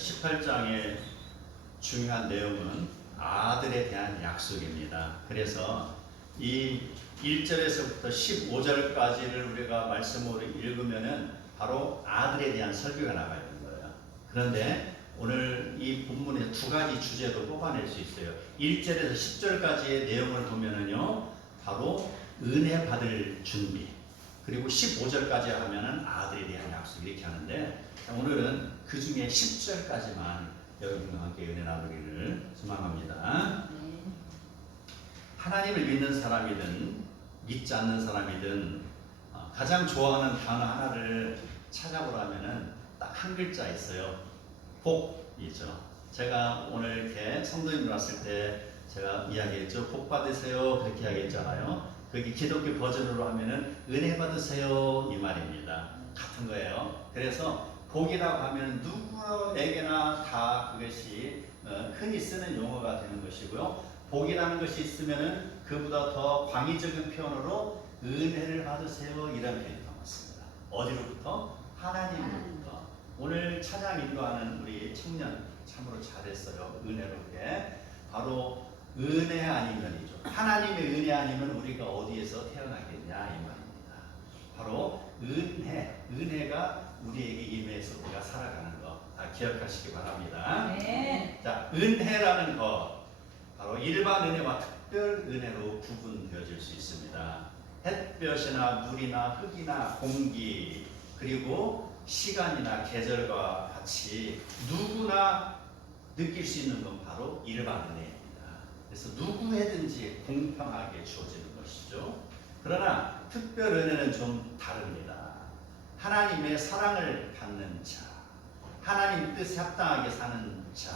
18장의 중요한 내용은 아들에 대한 약속입니다. 그래서 이 1절에서부터 15절까지를 우리가 말씀으로 읽으면은 바로 아들에 대한 설교가 나가야 되는 거예요. 그런데 오늘 이 본문의 두 가지 주제로 뽑아낼 수 있어요. 1절에서 10절까지의 내용을 보면은요, 바로 은혜 받을 준비, 그리고 15절까지 하면은 아들에 대한 약속 이렇게 하는데, 오늘은 그 중에 10절까지만 여러분과 함께 은혜 나누기를 소망합니다. 하나님을 믿는 사람이든 믿지 않는 사람이든 가장 좋아하는 단어 하나를 찾아보라면은 딱 한 글자 있어요. 복이죠. 제가 오늘 이렇게 성도님 왔을 때 제가 이야기했죠. 복 받으세요. 그렇게 이야기했잖아요. 그게 기독교 버전으로 하면은 은혜 받으세요 이 말입니다. 같은 거예요. 그래서 복이라고 하면 누구에게나 다 그것이 흔히 쓰는 용어가 되는 것이고요. 복이라는 것이 있으면은 그보다 더 광의적인 표현으로 은혜를 받으세요 이런 표현이 나왔습니다. 어디로부터? 하나님으로부터. 오늘 찬양 인도하는 우리 청년 참으로 잘했어요. 은혜롭게. 바로 은혜 아니면이죠. 하나님의 은혜 아니면 우리가 어디에서 태어나겠냐 이 말입니다. 바로 은혜가 우리에게 임해서 우리가 살아가는 거 다 기억하시기 바랍니다. 네. 자, 은혜라는 것 바로 일반 은혜와 특별 은혜로 구분되어질 수 있습니다. 햇볕이나 물이나 흙이나 공기 그리고 시간이나 계절과 같이 누구나 느낄 수 있는 건 바로 일반 은혜입니다. 그래서 누구에든지 공평하게 주어지는 것이죠. 그러나 특별 은혜는 좀 다릅니다. 하나님의 사랑을 받는 자, 하나님 뜻에 합당하게 사는 자,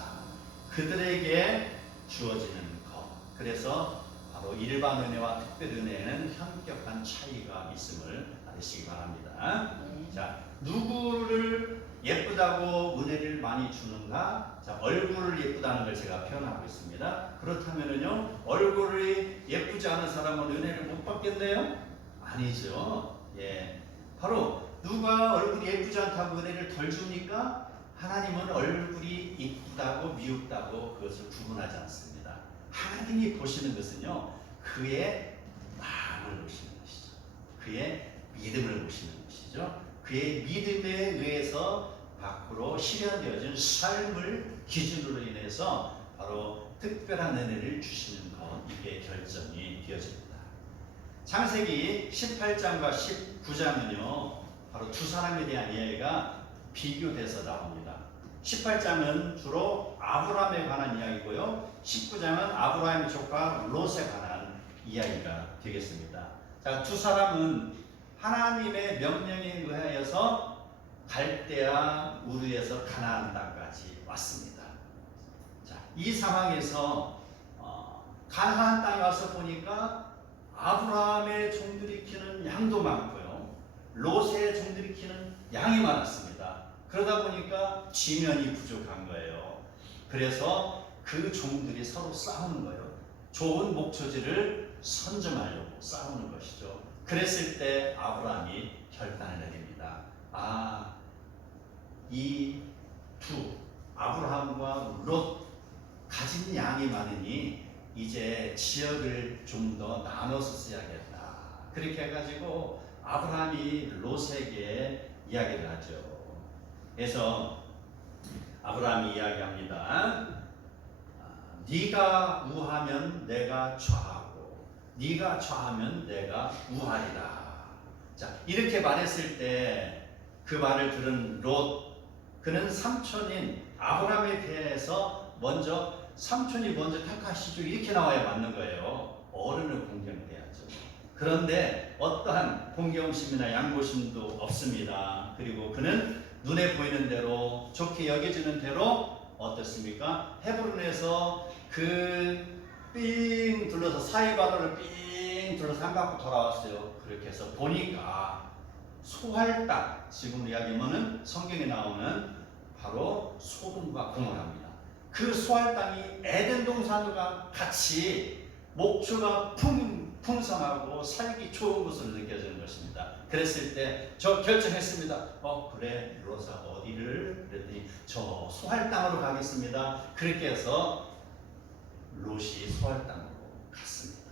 그들에게 주어지는 것. 그래서 바로 일반 은혜와 특별 은혜에는 현격한 차이가 있음을 알으시기 바랍니다. 자, 누구를 예쁘다고 은혜를 많이 주는가? 자, 얼굴을 예쁘다는 걸 제가 표현하고 있습니다. 그렇다면은요, 얼굴이 예쁘지 않은 사람은 은혜를 못 받겠네요? 아니죠. 예. 바로 누가 얼굴이 예쁘지 않다고 은혜를 덜 줍니까? 하나님은 얼굴이 이쁘다고 미흡다고 그것을 구분하지 않습니다. 하나님이 보시는 것은요, 그의 마음을 보시는 것이죠. 그의 믿음을 보시는 것이죠. 그의 믿음에 의해서 밖으로 실현되어진 삶을 기준으로 인해서 바로 특별한 은혜를 주시는 것, 이게 결정이 되어집니다. 창세기 18장과 19장은요, 바로 두 사람에 대한 이야기가 비교돼서 나옵니다. 18장은 주로 아브라함에 관한 이야기고요, 19장은 아브라함의 조카 롯에 관한 이야기가 되겠습니다. 자, 두 사람은 하나님의 명령에 의하여서 갈대아 우르에서 가나안 땅까지 왔습니다. 자, 이 상황에서 가나안 땅에 와서 보니까 아브라함의 종들이 키우는 양도 많고요, 롯의 종들이 키우는 양이 많았습니다. 그러다 보니까 지면이 부족한 거예요. 그래서 그 종들이 서로 싸우는 거예요. 좋은 목초지를 선점하려고 싸우는 것이죠. 그랬을 때 아브라함이 결단을 내립니다. 이 두 아브라함과 롯 가진 양이 많으니 이제 지역을 좀 더 나눠서 써야겠다. 그렇게 해가지고 아브라함이 롯에게 이야기를 하죠. 그래서 아브라함이 이야기합니다. 네가 우하면 내가 좌하고 네가 좌하면 내가 우하리라. 자, 이렇게 말했을 때 그 말을 들은 롯, 그는 삼촌인 아브라함에 대해서 삼촌이 먼저 택하시죠 이렇게 나와야 맞는 거예요. 어른을 공경해야죠. 그런데 어떠한 공경심이나 양보심도 없습니다. 그리고 그는 눈에 보이는 대로, 좋게 여겨지는 대로 어떻습니까? 헤브론에서 삥 둘러서 사이바다를 삥 둘러서 한 바퀴 돌아왔어요. 그렇게 해서 보니까 소할 땅, 지금 이야기하면은 성경에 나오는 바로 소돔과 고모라입니다. 그 소할 땅이 에덴 동산과 같이 목초가 풍성하고 살기 좋은 것으로 느껴지는 것입니다. 그랬을 때 저 결정했습니다. 그래 로사 어디를? 그랬더니 저 소할 땅으로 가겠습니다. 그렇게 해서 롯이 소할 땅으로 갔습니다.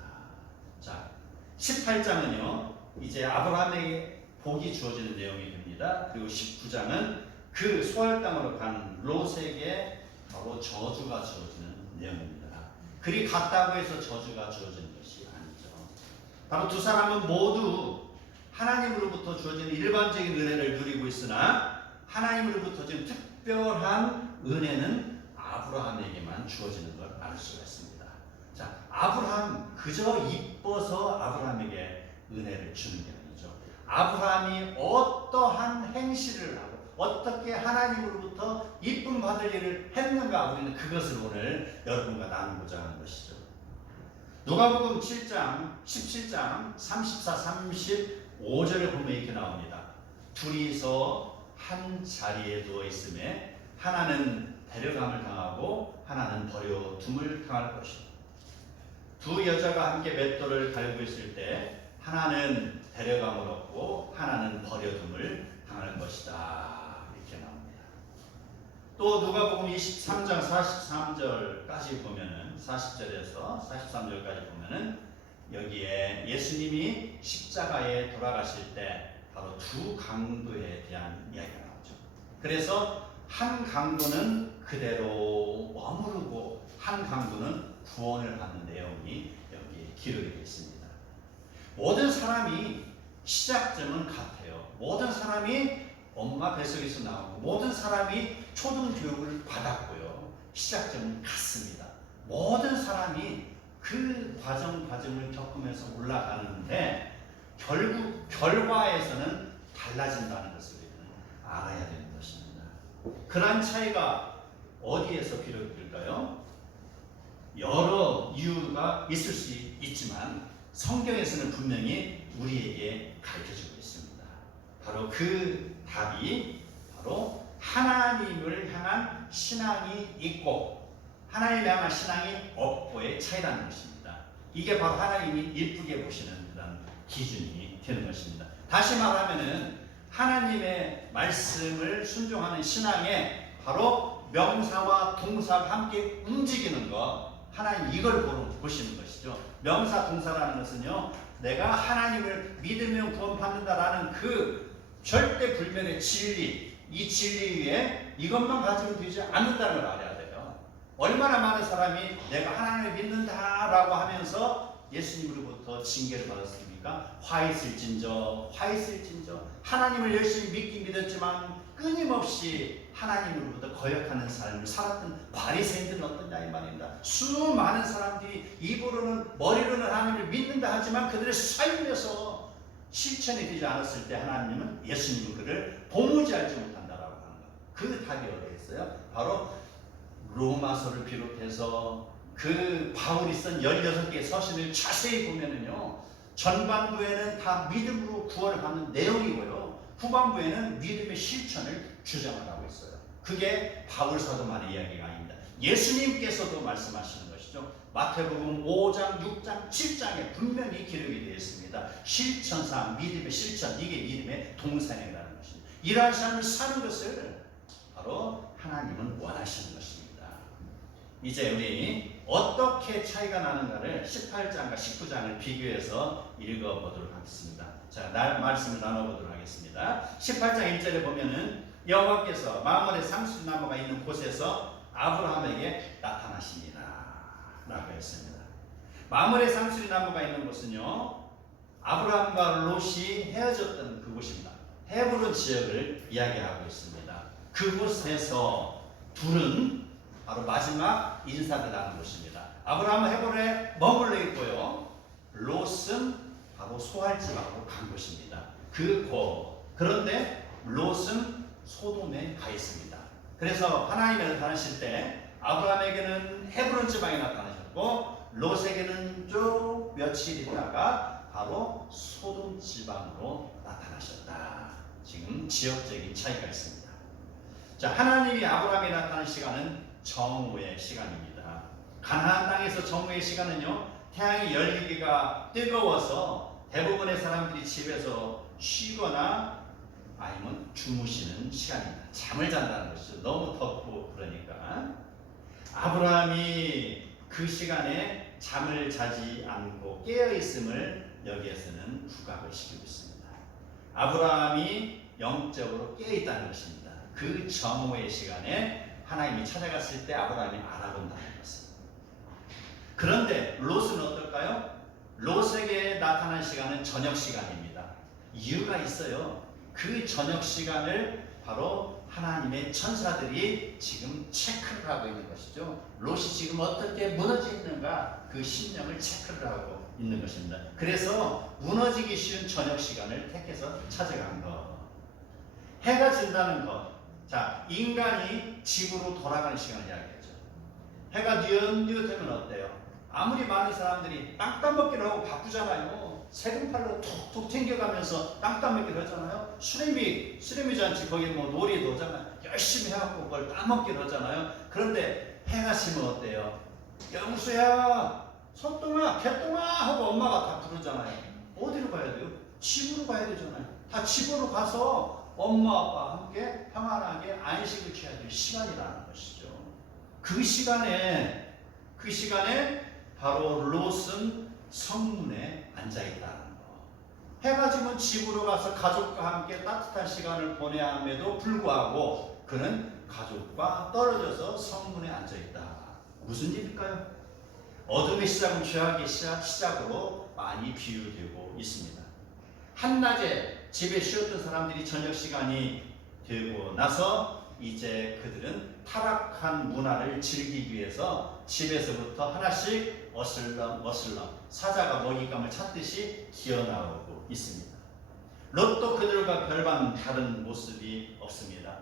자, 18장은요 이제 아브라함에게 복이 주어지는 내용이 됩니다. 그리고 19장은 그 소할 땅으로 간 롯에게 바로 저주가 주어지는 내용입니다. 그리 갔다고 해서 저주가 주어지는 것이 아니죠. 바로 두 사람은 모두 하나님으로부터 주어지는 일반적인 은혜를 누리고 있으나 하나님으로부터 지금 특별한 은혜는 아브라함에게만 주어지는 걸 알 수가 있습니다. 자, 아브라함 그저 이뻐서 아브라함에게 은혜를 주는 게 아니죠. 아브라함이 어떠한 행실을 하고 어떻게 하나님으로부터 이쁨 받을 일을 했는가 우리는 그것을 오늘 여러분과 나누고자 하는 것이죠. 누가복음 7장 17장 34, 35절에 보면 이렇게 나옵니다. 둘이서 한 자리에 누워 있음에 하나는 데려감을 당하고 하나는 버려둠을 당할 것이다. 두 여자가 함께 맷돌을 갈고 있을 때 하나는 데려감을 얻고 하나는 버려둠을 당할 것이다. 이렇게 나옵니다. 또 누가복음 23장 43절까지 보면은 40절에서 43절까지 보면은 여기에 예수님이 십자가에 돌아가실 때 바로 두 강도에 대한 이야기가 나오죠. 그래서 한 강도는 그대로 머무르고 한 강도는 구원을 받는 내용이 여기에 기록이 되어 있습니다. 모든 사람이 시작점은 같아요. 모든 사람이 엄마 뱃속에서 나오고 모든 사람이 초등교육을 받았고요. 시작점은 같습니다. 모든 사람이 그 과정을 겪으면서 올라가는데 결국 결과에서는 달라진다는 것을 우리는 알아야 되는 것입니다. 그러한 차이가 어디에서 비롯될까요? 여러 이유가 있을 수 있지만 성경에서는 분명히 우리에게 가르쳐주고 있습니다. 바로 그 답이 바로 하나님을 향한 신앙이 있고 하나님을 향한 신앙이 없고의 차이라는 것입니다. 이게 바로 하나님이 이쁘게 보시는 그런 기준이 되는 것입니다. 다시 말하면은 하나님의 말씀을 순종하는 신앙에 바로 명사와 동사가 함께 움직이는 것, 하나님 이걸 보시는 것이죠. 명사 동사라는 것은요, 내가 하나님을 믿으면 구원받는다라는 그 절대 불멸의 진리, 이 진리 위에 이것만 가지고 되지 않는다는 걸 알아야 돼요. 얼마나 많은 사람이 내가 하나님을 믿는다라고 하면서 예수님으로부터 징계를 받았습니까? 화 있을진저 하나님을 열심히 믿긴 믿었지만 끊임없이 하나님으로부터 거역하는 삶을 살았던 바리새인들은 어떠냐 이 말입니다. 수많은 사람들이 입으로는 머리로는 하나님을 믿는다 하지만 그들의 삶에서 실천이 되지 않았을 때 하나님은 예수님은 그를 도무지하지 못한다라고 하는 것. 그 답이 어디에 있어요? 바로 로마서를 비롯해서 그 바울이 쓴 16개의 서신을 자세히 보면은요, 전반부에는 다 믿음으로 구원을 받는 내용이고요, 후반부에는 믿음의 실천을 주장을 하고 있어요. 그게 바울 사도만의 이야기가 아닙니다. 예수님께서도 말씀하시는 것이죠. 마태복음 5장, 6장, 7장에 분명히 기록이 되어 있습니다. 실천상 믿음의 실천, 이게 믿음의 동산이라는 것입니다. 이러한 삶을 사는 것을 바로 하나님은 원하시는 것입니다. 이제 우리 어떻게 차이가 나는가를 18장과 19장을 비교해서 읽어보도록 하겠습니다. 자, 말씀을 나눠보도록 하겠습니다. 18장 1절에 보면은 여호와께서 마므레 상수리나무가 있는 곳에서 아브라함에게 나타나시니라 라고 했습니다. 마므레 상수리나무가 있는 곳은요, 아브라함과 롯이 헤어졌던 그곳입니다. 헤브론 지역을 이야기하고 있습니다. 그곳에서 둘은 바로 마지막 인사를 나눈 곳입니다. 아브라함은 헤브론에 머물러 있고요, 롯은 바로 소알집으로 간 곳입니다. 그런데 롯은 소돔에 가 있습니다. 그래서 하나님이 나타나실 때 아브라함에게는 헤브론 지방에 나타나셨고 롯에게는 쭉 며칠 있다가 바로 소돔 지방으로 나타나셨다. 지금 지역적인 차이가 있습니다. 자, 하나님이 아브라함에 나타난 시간은 정오의 시간입니다. 가나안 땅에서 정오의 시간은요, 태양이 열리기가 뜨거워서 대부분의 사람들이 집에서 쉬거나 아니면 주무시는 시간입니다. 잠을 잔다는 것이죠. 너무 덥고 그러니까. 아브라함이 그 시간에 잠을 자지 않고 깨어 있음을 여기에서는 부각을 시키고 있습니다. 아브라함이 영적으로 깨어 있다는 것입니다. 그 정오의 시간에 하나님이 찾아갔을 때 아브라함이 알아본다는 것입니다. 그런데 롯은 어떨까요? 롯에게 나타난 시간은 저녁 시간입니다. 이유가 있어요. 그 저녁 시간을 바로 하나님의 천사들이 지금 체크를 하고 있는 것이죠. 롯이 지금 어떻게 무너져 있는가 그 심령을 체크를 하고 있는 것입니다. 그래서 무너지기 쉬운 저녁 시간을 택해서 찾아간 것. 해가 진다는 것. 자, 인간이 집으로 돌아가는 시간을 이야기하죠. 해가 뉘엿뉘엿하면 어때요? 아무리 많은 사람들이 땅 따먹기를 하고 바쁘잖아요. 세금팔로 툭툭 튕겨가면서 땅 따먹기를 하잖아요. 수레미 잔치 거기 뭐 놀이도 하잖아요. 열심히 해갖고 그걸 따먹기를 하잖아요. 그런데 해가 지면 어때요? 영수야, 소똥아, 개똥아 하고 엄마가 다 부르잖아요. 어디로 가야 돼요? 집으로 가야 되잖아요. 다 집으로 가서 엄마 아빠와 함께 평안하게 안식을 취해야 될 시간이라는 것이죠. 그 시간에 바로 롯은 성문에 앉아있다는 거. 해가 지면 집으로 가서 가족과 함께 따뜻한 시간을 보내야 함에도 불구하고 그는 가족과 떨어져서 성문에 앉아있다. 무슨 일일까요? 어둠의 시작은 죄악의 시작으로 많이 비유되고 있습니다. 한낮에 집에 쉬었던 사람들이 저녁 시간이 되고 나서 이제 그들은 타락한 문화를 즐기기 위해서 집에서부터 하나씩 어슬렁 사자가 먹잇감을 찾듯이 기어나오고 있습니다. 롯도 그들과 별반 다른 모습이 없습니다.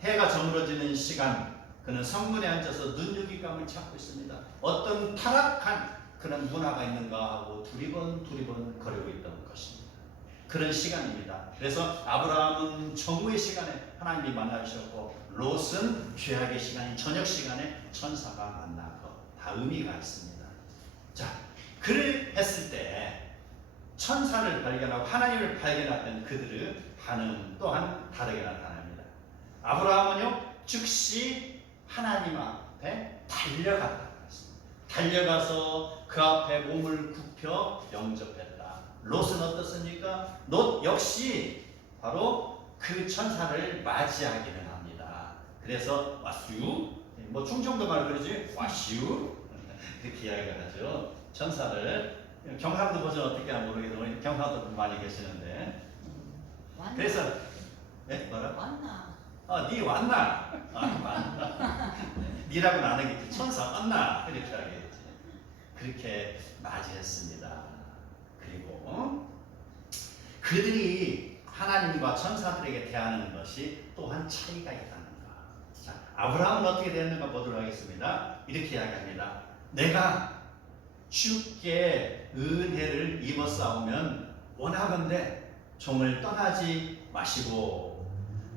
해가 저물어지는 시간 그는 성문에 앉아서 눈요깃감을 찾고 있습니다. 어떤 타락한 그런 문화가 있는가 하고 두리번 거리고 있던 것입니다. 그런 시간입니다. 그래서 아브라함은 정오의 시간에 하나님이 만나주셨고 롯은 죄악의 시간인 저녁 시간에 천사가 만난 것. 다 의미가 있습니다. 자, 그를 했을 때 천사를 발견하고 하나님을 발견했던 그들의 반응 또한 다르게 나타납니다. 아브라함은요 즉시 하나님 앞에 달려갔다. 달려가서 그 앞에 몸을 굽혀 영접했다. 롯은 어떻습니까? 롯 역시 바로 그 천사를 맞이하기는 합니다. 그래서 와슈, 뭐 충청도 말 그러지 와슈 이렇게 이야기를 하죠. 천사를 경상도 버전 어떻게 하나 모르겠는데 경상도 많이 계시는데 왔나? 그래서 네? 뭐라? 왔나? 니 왔나? 왔나? 니라고는 안 하겠지. 천사 왔나? 이렇게 하겠지. 그렇게 맞이했습니다. 그리고 그들이 하나님과 천사들에게 대하는 것이 또한 차이가 있다는 것. 자, 아브라함은 어떻게 대했는가 보도록 하겠습니다. 이렇게 이야기합니다. 내가 주께 은혜를 입어싸우면 원하건대 종을 떠나지 마시고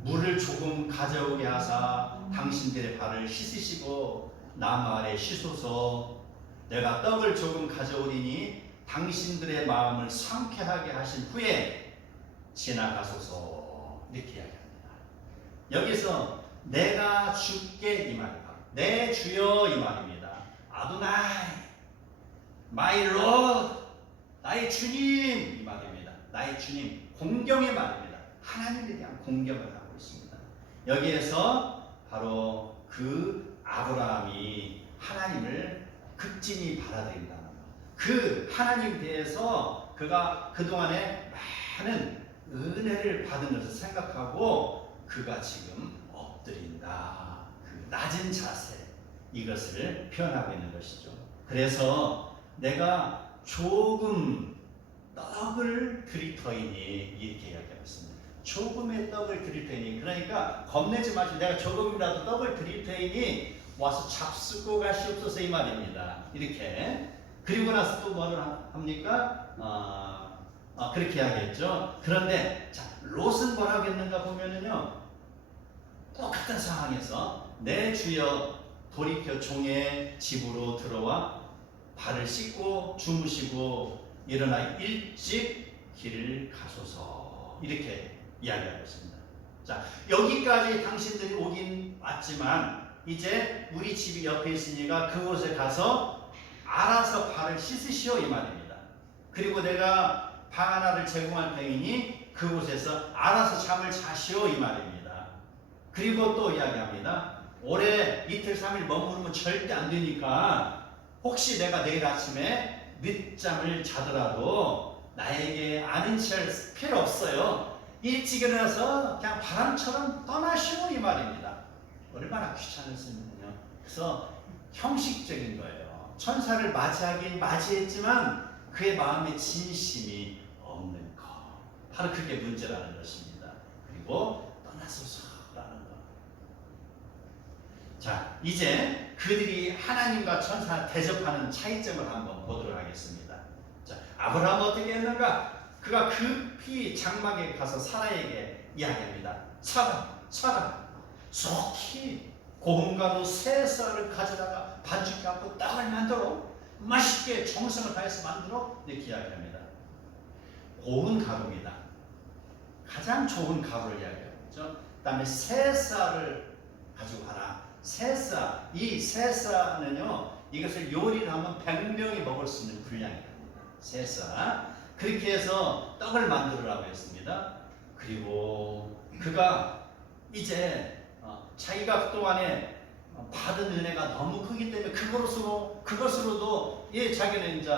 물을 조금 가져오게 하사 당신들의 발을 씻으시고 나말에 씻소서. 내가 떡을 조금 가져오리니 당신들의 마음을 상쾌하게 하신 후에 지나가소서. 이렇게 이야기합니다. 여기서 내가 주께 이 말입니다. 내 주여 이 말입니다. 아도나이 마이 롯 나의 주님 이 말입니다. 나의 주님 공경의 말입니다. 하나님에 대한 공경을 하고 있습니다. 여기에서 바로 그 아브라함이 하나님을 극진히 받아들인다는 것. 그 하나님에 대해서 그가 그동안에 많은 은혜를 받은 것을 생각하고 그가 지금 엎드린다. 그 낮은 자세 이것을 표현하고 있는 것이죠. 그래서 내가 조금 떡을 드릴 터이니 이렇게 이야기하고 있습니다. 조금의 떡을 드릴 테니 그러니까 겁내지 마시고 내가 조금이라도 떡을 드릴 테니 와서 잡수고 가시옵소서 이 말입니다. 이렇게 그리고 나서 또 뭐를 합니까? 그렇게 이야기했죠. 그런데 자 롯은 뭐라고 했는가 보면은요 똑같은 상황에서 내 주여 돌이켜 종의 집으로 들어와 발을 씻고 주무시고 일어나 일찍 길을 가소서. 이렇게 이야기하고 있습니다. 자, 여기까지 당신들이 오긴 왔지만 이제 우리 집이 옆에 있으니까 그곳에 가서 알아서 발을 씻으시오 이 말입니다. 그리고 내가 방 하나를 제공할 테이니 그곳에서 알아서 잠을 자시오 이 말입니다. 그리고 또 이야기합니다. 오래 이틀 3일 머무르면 절대 안 되니까 혹시 내가 내일 아침에 늦잠을 자더라도 나에게 아는 체할 필요 없어요. 일찍 일어나서 그냥 바람처럼 떠나시오 이 말입니다. 얼마나 귀찮으시면요. 그래서 형식적인 거예요. 천사를 맞이하긴 맞이했지만 그의 마음에 진심이 없는 것. 바로 그게 문제라는 것입니다. 그리고 떠나소서라는 것. 자, 이제 그들이 하나님과 천사 대접하는 차이점을 한번 보도록 하겠습니다. 자, 아브라함은 어떻게 했는가? 그가 급히 장막에 가서 사라에게 이야기합니다. 사라, 속히 고흥가루 세 쌀을 가져다가 반죽해 갖고 떡을 만들어 맛있게 정성을 다해서 만들어 이렇게 이야기합니다. 고운 가루입니다. 가장 좋은 가루를 이야기하죠. 그 다음에 세 쌀을 가지고 가라. 세 쌀, 이 세 쌀은요, 이것을 요리를 하면 100명이 먹을 수 있는 분량입니다. 세 쌀. 그렇게 해서 떡을 만들으라고 했습니다. 그리고 그가 이제 자기가 그동안에 받은 은혜가 너무 크기 때문에 그것으로도 자기는 이제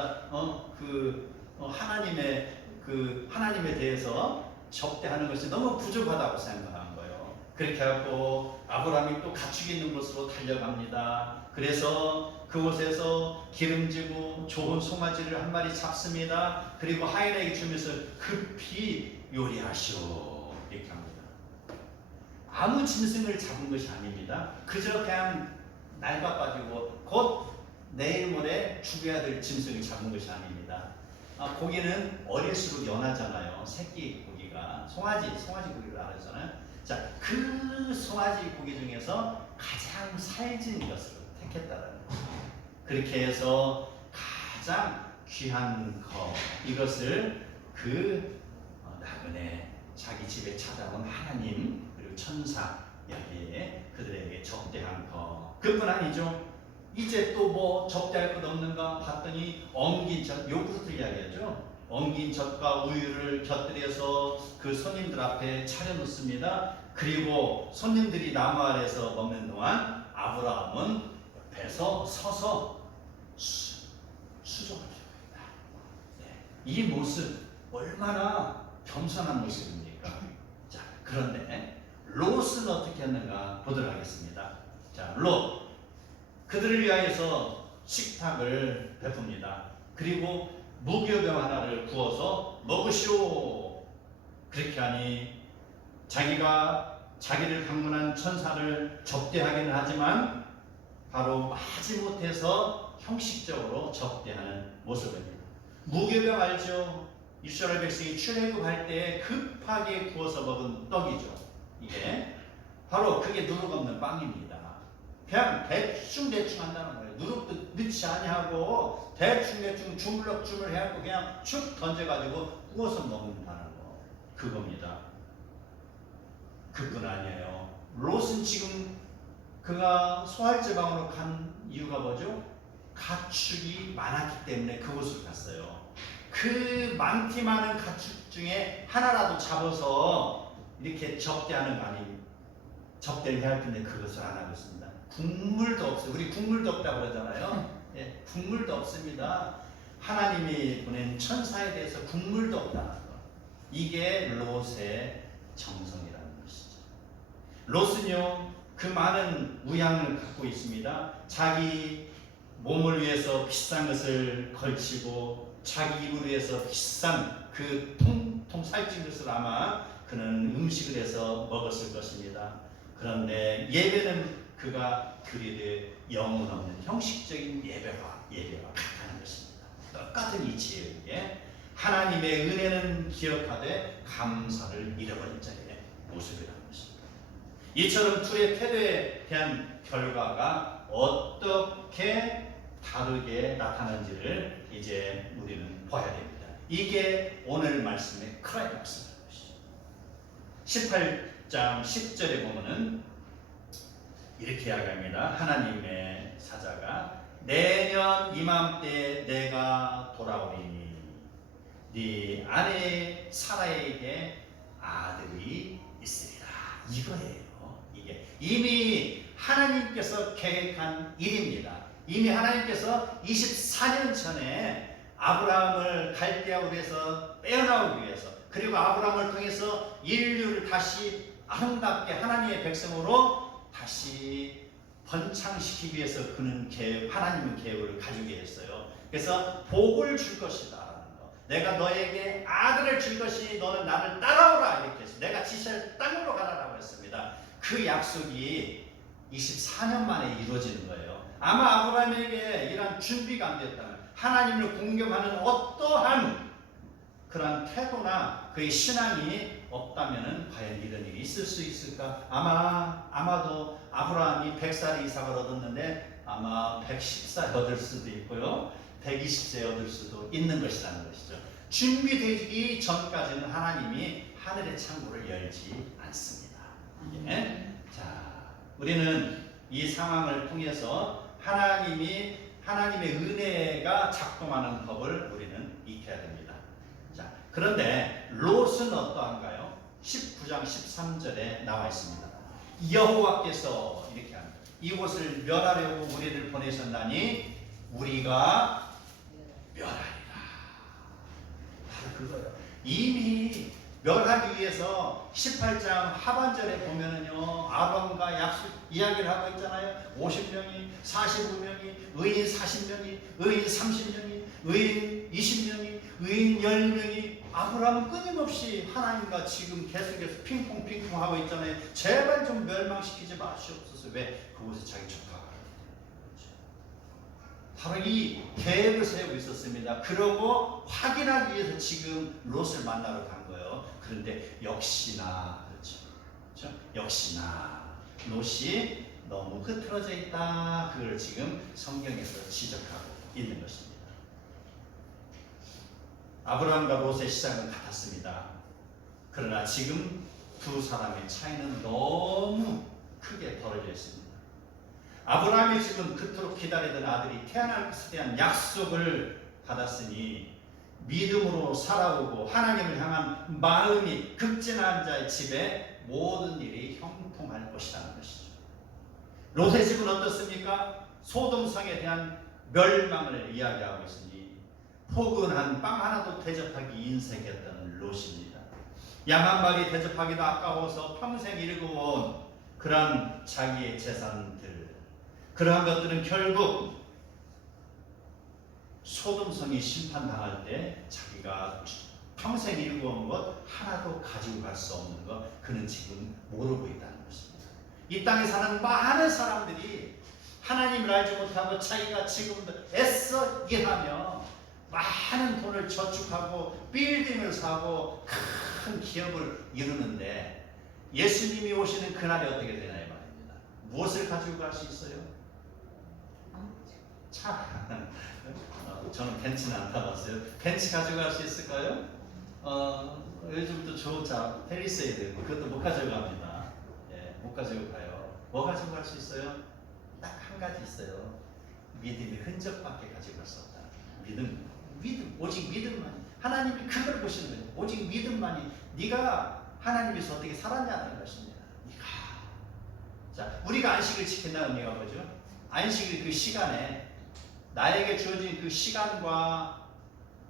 하나님에 대해서 접대하는 것이 너무 부족하다고 생각한 거예요. 그렇게 하고 아브라함이 또 가축이 있는 곳으로 달려갑니다. 그래서 그곳에서 기름지고 좋은 송아지를 한 마리 잡습니다. 그리고 하인에게 주면서 급히 요리하시오 이렇게 합니다. 아무 짐승을 잡은 것이 아닙니다. 그저 그냥 낡아가지고 곧 내일 모레 죽여야 될 짐승을 잡은 것이 아닙니다. 고기는 어릴수록 연하잖아요. 새끼 고기가 송아지 고기를 알았잖아요. 자, 그 송아지 고기 중에서 가장 살진 것을 택했다는 거죠. 그렇게 해서 가장 귀한 것 이것을 그 나그네 자기 집에 찾아온 하나님 그리고 천사 여기에 그들에게 접대한 것. 그뿐 아니죠. 이제 또 뭐 접대할 것 없는가 봤더니 엉긴 젖, 요구르트 이야기하죠. 엉긴 젖과 우유를 곁들여서 그 손님들 앞에 차려놓습니다. 그리고 손님들이 나무 아래서 먹는 동안 아브라함은 옆에서 서서 수족을 합니다. 네. 이 모습 얼마나 겸손한 모습입니까? 자, 그런데 롯은 어떻게 했는가 보도록 하겠습니다. 자, 롯 그들을 위하여서 식탁을 베풉니다. 그리고 무교병 하나를 구워서 먹으시오. 그렇게 하니 자기를 방문한 천사를 접대하기는 하지만 바로 마지못해서 형식적으로 접대하는 모습입니다. 무교병 알죠? 이스라엘 백성이 출애굽할 때 급하게 구워서 먹은 떡이죠. 이게 바로 그게 누룩 없는 빵입니다. 그냥 대충 한다는 거예요. 누룩도 넣지 아니하고 대충 주물럭 해갖고 그냥 축 던져가지고 구워서 먹는다는 거 그겁니다. 그뿐 아니에요. 롯은 지금 그가 소할제방으로 간 이유가 뭐죠? 가축이 많았기 때문에 그곳을 갔어요. 그 많디 많은 가축 중에 하나라도 잡아서 이렇게 접대하는 거 아니 접대를 해야 할 텐데 그것을 안 하고 있습니다. 국물도 없어요. 우리 국물도 없다고 그러잖아요. 예, 국물도 없습니다. 하나님이 보낸 천사에 대해서 국물도 없다는 거. 이게 롯의 정성이라는 것이죠. 롯은요, 그 많은 우양을 갖고 있습니다. 자기 몸을 위해서 비싼 것을 걸치고 자기 입을 위해서 비싼 그 통통 살찐 것을 아마 그는 음식을 해서 먹었을 것입니다. 그런데 예배는 그가 드리되 영혼 없는 형식적인 예배와 같다는 것입니다. 똑같은 이치에 하나님의 은혜는 기억하되 감사를 잃어버린 자의 모습이라는 것입니다. 이처럼 둘의 태도에 대한 결과가 어떻게 다르게 나타나는지를 이제 우리는 봐야 됩니다. 이게 오늘 말씀의 크라이막스라는 것이죠. 18장 10절에 보면은 이렇게 이야기합니다. 하나님의 사자가 내년 이맘때 내가 돌아오리니 네 아내 사라에게 아들이 있으리라. 이거예요. 이게 이미 하나님께서 계획한 일입니다. 이미 하나님께서 24년 전에 아브라함을 갈대아 굴에서 빼어나오기 위해서, 그리고 아브라함을 통해서 인류를 다시 아름답게 하나님의 백성으로 다시 번창시키기 위해서 그는 하나님은 계획을 가지고 했어요. 그래서 복을 줄 것이다. 내가 너에게 아들을 줄 것이니 너는 나를 따라오라 이렇게 해서 내가 지시할 땅으로 가라라고 했습니다. 그 약속이 24년 만에 이루어지는 거예요. 아마 아브라함에게 이런 준비가 안 됐다면, 하나님을 공경하는 어떠한 그런 태도나 그의 신앙이 없다면 과연 이런 일이 있을 수 있을까? 아마도 아브라함이 100살에 이삭을 얻었는데 아마 110살 얻을 수도 있고요, 120세 얻을 수도 있는 것이라는 것이죠. 준비되기 전까지는 하나님이 하늘의 창고를 열지 않습니다. 예? 자, 우리는 이 상황을 통해서 하나님의 은혜가 작동하는 법을 우리는 익혀야 됩니다. 자, 그런데 롯은 어떠한가요? 19장 13절에 나와 있습니다. 여호와께서 이렇게 합니다. 이곳을 멸하려고 우리를 보내셨나니 우리가 멸하리라. 바로 그거예요. 이미 멸하기 위해서 18장 하반절에 보면은요, 아브라함과 약속 이야기를 하고 있잖아요. 50명이, 45명이, 의인 40명이, 의인 30명이, 의인 20명이, 의인 10명이, 아브라함은 끊임없이 하나님과 지금 계속해서 핑퐁핑퐁 하고 있잖아요. 제발 좀 멸망시키지 마시옵소서. 왜? 그곳에 자기 조카가 바로 이 계획을 세우고 있었습니다. 그러고 확인하기 위해서 지금 롯을 만나러 간 거예요. 그런데 역시나 그렇죠? 역시나 롯이 너무 흐트러져 있다. 그걸 지금 성경에서 지적하고 있는 것입니다. 아브라함과 롯의 시작은 같았습니다. 그러나 지금 두 사람의 차이는 너무 크게 벌어져 있습니다. 아브라함이 지금 그토록 기다리던 아들이 태어날 것에 대한 약속을 받았으니 믿음으로 살아오고 하나님을 향한 마음이 극진한 자의 집에 모든 일이 형통할 것이라는 것이죠. 롯의 집은 어떻습니까? 소돔성에 대한 멸망을 이야기하고 있으니 포근한 빵 하나도 대접하기 인색했던 롯입니다. 양 한 마리 대접하기도 아까워서 평생 일궈온 그런 자기의 재산들, 그러한 것들은 결국 소돔성이 심판당할 때 자기가 평생 일궈온 것 하나도 가지고 갈 수 없는 것, 그는 지금 모르고 있다는 것입니다. 이 땅에 사는 많은 사람들이 하나님을 알지 못하고 자기가 지금도 애써 일하며 많은 돈을 저축하고 빌딩을 사고 큰 기업을 이루는데 예수님이 오시는 그날이 어떻게 되나요 말입니다. 무엇을 가지고 갈 수 있어요? 차. 저는 벤츠는 안 타봤어요. 벤츠 가지고 갈 수 있을까요? 요즘도 좋은 차 페리세이드 그것도 못 가져갑니다. 예, 못 가지고 가요. 뭐 가지고 갈 수 있어요? 딱 한 가지 있어요. 믿음의 흔적밖에 가지고 갈 수 없다. 믿음, 오직 믿음만이. 하나님이 그걸 보시는 거예요. 오직 믿음만이. 네가 하나님께서 어떻게 살았냐는 것입니다. 네가. 자, 우리가 안식을 지킨다는 의미가 뭐죠? 안식일 그 시간에 나에게 주어진 그 시간과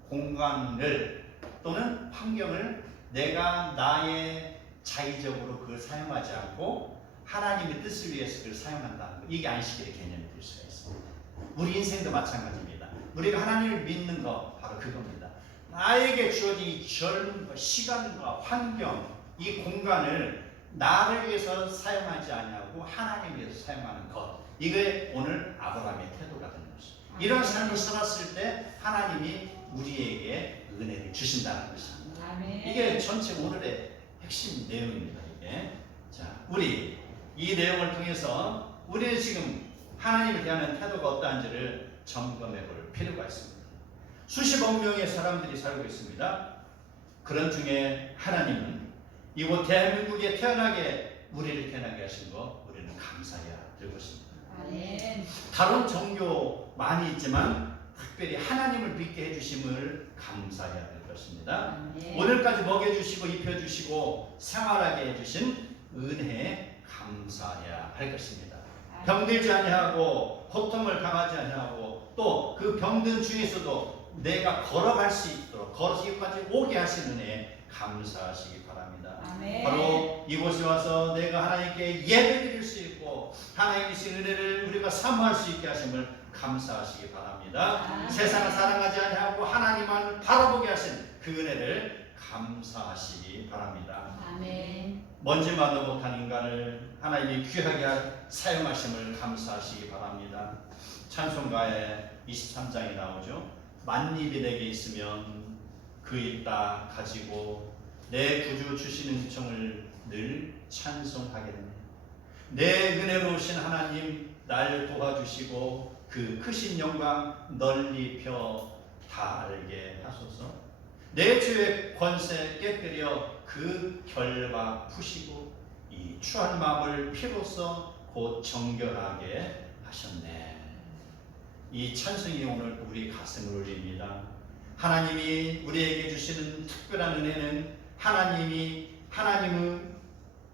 공간을 또는 환경을 내가 나의 자의적으로 그걸 사용하지 않고 하나님의 뜻을 위해서 그걸 사용한다는 것, 이게 안식일의 개념이 될 수가 있습니다. 우리 인생도 마찬가지입니다. 우리가 하나님을 믿는 것 바로 그겁니다. 나에게 주어진 이 젊은 시간과 환경, 이 공간을 나를 위해서 사용하지 않냐고 하나님을 위해서 사용하는 것, 이게 오늘 아브라함의 태도가 되는 것입니다. 이런 삶을 살았을 때 하나님이 우리에게 은혜를 주신다는 것입니다. 이게 전체 오늘의 핵심 내용입니다. 이게. 자, 우리 이 내용을 통해서 우리는 지금 하나님을 대하는 태도가 어떠한지를 점검해 볼 필요가 있습니다. 수십억 명의 사람들이 살고 있습니다. 그런 중에 하나님은 이곳 대한민국에 우리를 태어나게 하신 거 우리는 감사해야 될 것입니다. 아멘. 다른 종교 많이 있지만 특별히 하나님을 믿게 해주심을 감사해야 될 것입니다. 아멘. 오늘까지 먹여주시고 입혀주시고 생활하게 해주신 은혜에 감사해야 할 것입니다. 병들지 아니하고 고통을 당하지 아니하고 또 그 병든 중에서도 내가 걸어갈 수 있도록 걸어서기까지 오게 하신 은혜에 감사하시기 바랍니다. 아멘. 바로 이곳에 와서 내가 하나님께 예배드릴 수 있고 하나님의 은혜를 우리가 사모할 수 있게 하심을 감사하시기 바랍니다. 아멘. 세상을 사랑하지 아니하고 하나님만 바라보게 하신 그 은혜를 감사하시기 바랍니다. 아멘. 먼지만도 못한 인간을 하나님이 귀하게 사용하심을 감사하시기 바랍니다. 찬송가에 23장이 나오죠. 만입이 내게 있으면 그 있다 가지고 내 구주 주시는 은총을 늘 찬송하겠네. 내 은혜로우신 하나님 날 도와주시고 그 크신 영광 널리 펴 다 알게 하소서. 내 주의 권세 깨뜨려 그 결박 푸시고 이 추한 마음을 피로써 곧 정결하게 하셨네. 이 찬송이 오늘 우리 가슴을 울립니다. 하나님이 우리에게 주시는 특별한 은혜는 하나님의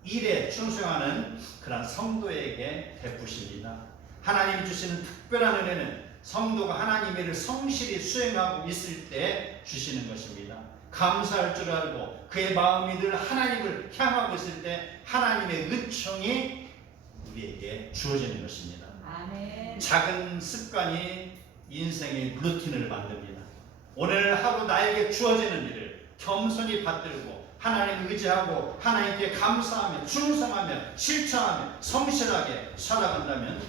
일에 충성하는 그런 성도에게 베푸십니다. 하나님이 주시는 특별한 은혜는 성도가 하나님의 일을 성실히 수행하고 있을 때 주시는 것입니다. 감사할 줄 알고 그의 마음이 늘 하나님을 향하고 있을 때 하나님의 은총이 우리에게 주어지는 것입니다. 아멘. 작은 습관이 인생의 루틴을 만듭니다. 오늘 하루 나에게 주어지는 일을 겸손히 받들고 하나님을 의지하고 하나님께 감사하며 충성하며 실천하며 성실하게 살아간다면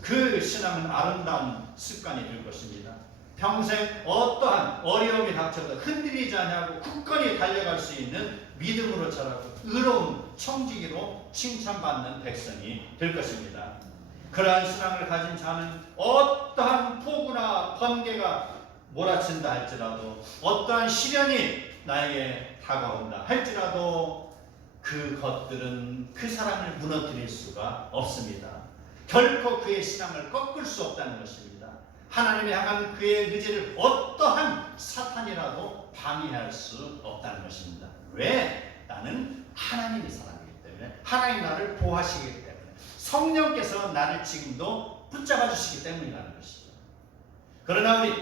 그 신앙은 아름다운 습관이 될 것입니다. 평생 어떠한 어려움이 닥쳐도 흔들리지 않고 굳건히 달려갈 수 있는 믿음으로 자라고 의로운 청지기로 칭찬받는 백성이 될 것입니다. 그러한 신앙을 가진 자는 어떠한 폭우나 번개가 몰아친다 할지라도 어떠한 시련이 나에게 다가온다 할지라도 그것들은 그 사람을 무너뜨릴 수가 없습니다. 결코 그의 신앙을 꺾을 수 없다는 것입니다. 하나님에 향한 그의 의지를 어떠한 사탄이라도 방해할 수 없다는 것입니다. 왜? 나는 하나님의 사람이기 때문에 하나님 나를 보호하시기 때문에 성령께서 나를 지금도 붙잡아 주시기 때문이라는 것이죠. 그러나 우리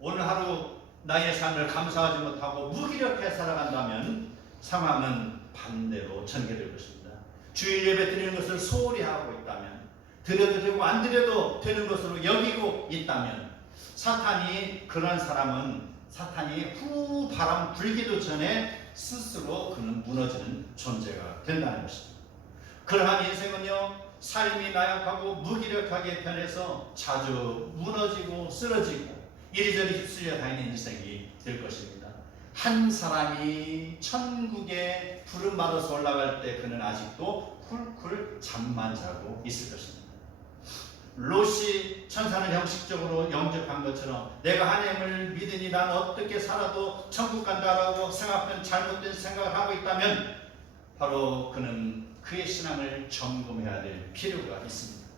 오늘 하루 나의 삶을 감사하지 못하고 무기력해 살아간다면 상황은 반대로 전개될 것입니다. 주일 예배 드리는 것을 소홀히 하고 있다면 드려도 되고 안 드려도 되는 것으로 여기고 있다면 사탄이 그런 사람은 사탄이 바람 불기도 전에 스스로 그는 무너지는 존재가 된다는 것입니다. 그러한 인생은요 삶이 나약하고 무기력하게 변해서 자주 무너지고 쓰러지고 이리저리 휩쓸려 다니는 인생이 될 것입니다. 한 사람이 천국에 부름 받아서 올라갈 때 그는 아직도 쿨쿨 잠만 자고 있을 것입니다. 롯이 천사는 형식적으로 영접한 것처럼 내가 하나님을 믿으니 난 어떻게 살아도 천국 간다라고 생각하는 잘못된 생각을 하고 있다면 바로 그는 그의 신앙을 점검해야 될 필요가 있습니다.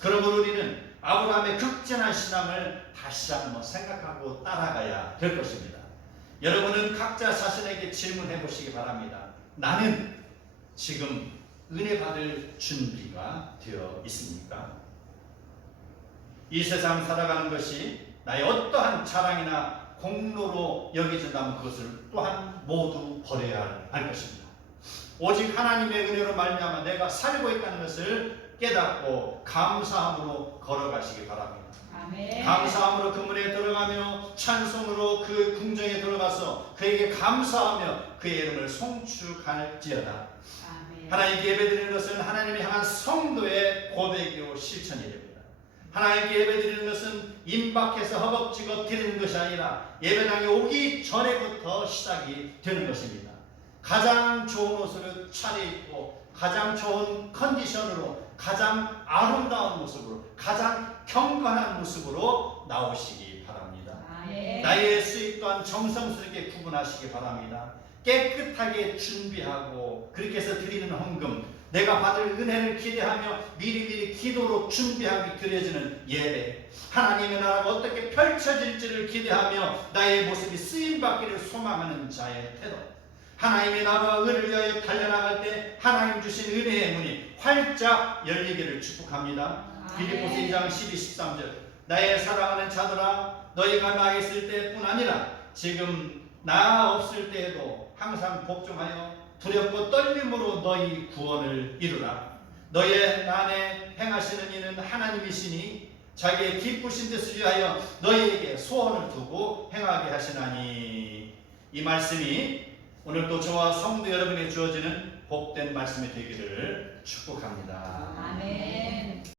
그러므로 우리는 아브라함의 극진한 신앙을 다시 한번 생각하고 따라가야 될 것입니다. 여러분은 각자 자신에게 질문해 보시기 바랍니다. 나는 지금 은혜 받을 준비가 되어 있습니까? 이 세상 살아가는 것이 나의 어떠한 자랑이나 공로로 여겨진다면 그것을 또한 모두 버려야 할 것입니다. 오직 하나님의 은혜로 말미암아 내가 살고 있다는 것을 깨닫고 감사함으로 걸어가시기 바랍니다. 아멘. 감사함으로 그 문에 들어가며 찬송으로 그 궁정에 들어가서 그에게 감사하며 그의 이름을 송축할지어다. 아멘. 하나님께 예배드리는 것은 하나님을 향한 성도의 고백이요 실천이 됩니다. 하나님께 예배드리는 것은 임박해서 허겁지겁 드리는 것이 아니라 예배당에 오기 전에부터 시작이 되는 것입니다. 가장 좋은 옷을 차려입고 가장 좋은 컨디션으로 가장 아름다운 모습으로 가장 경건한 모습으로 나오시기 바랍니다. 아멘. 나의 수입 또한 정성스럽게 구분하시기 바랍니다. 깨끗하게 준비하고 그렇게 해서 드리는 헌금, 내가 받을 은혜를 기대하며 미리미리 기도로 준비하게 드려지는 예배, 하나님의 나라가 어떻게 펼쳐질지를 기대하며 나의 모습이 쓰임받기를 소망하는 자의 태도, 하나님의 나라와 의를 위하여 달려나갈 때 하나님 주신 은혜의 문이 활짝 열리기를 축복합니다. 빌립보서 2장 12, 13절 나의 사랑하는 자들아 너희가 나 있을 때뿐 아니라 지금 나 없을 때에도 항상 복종하여 두렵고 떨림으로 너희 구원을 이루라. 너의 안에 행하시는 이는 하나님이시니 자기의 기쁘신 뜻을 위하여 너희에게 소원을 두고 행하게 하시나니. 이 말씀이 오늘도 저와 성도 여러분에 주어지는 복된 말씀이 되기를 축복합니다. 아멘.